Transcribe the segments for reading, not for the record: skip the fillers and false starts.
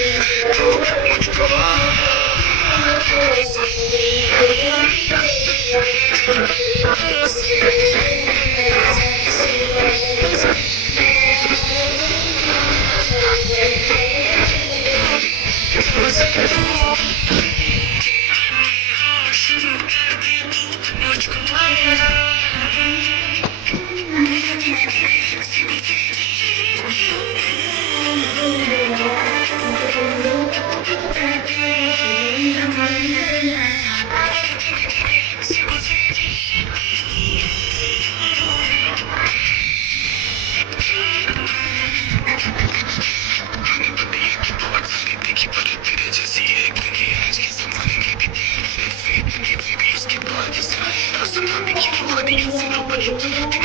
तो मुझको शुरू कर दे तू मुझको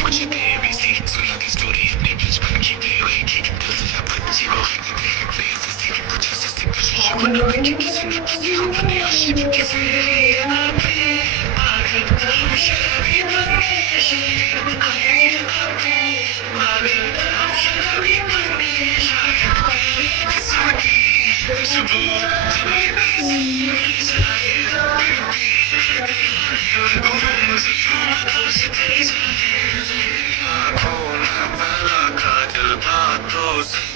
मुझे तेरी सी सुना दी स्टोरी अपने बचपन की गई हुई की दिल से ना बच्ची को बेइज्जती की कुछ ऐसी खुशी बना कि किसी न किसी हम बने आशिक किसी पागल हम शराबी बने पागल हम शराबी बने किस्मती सुबह आँखों में पहला काजल बातों से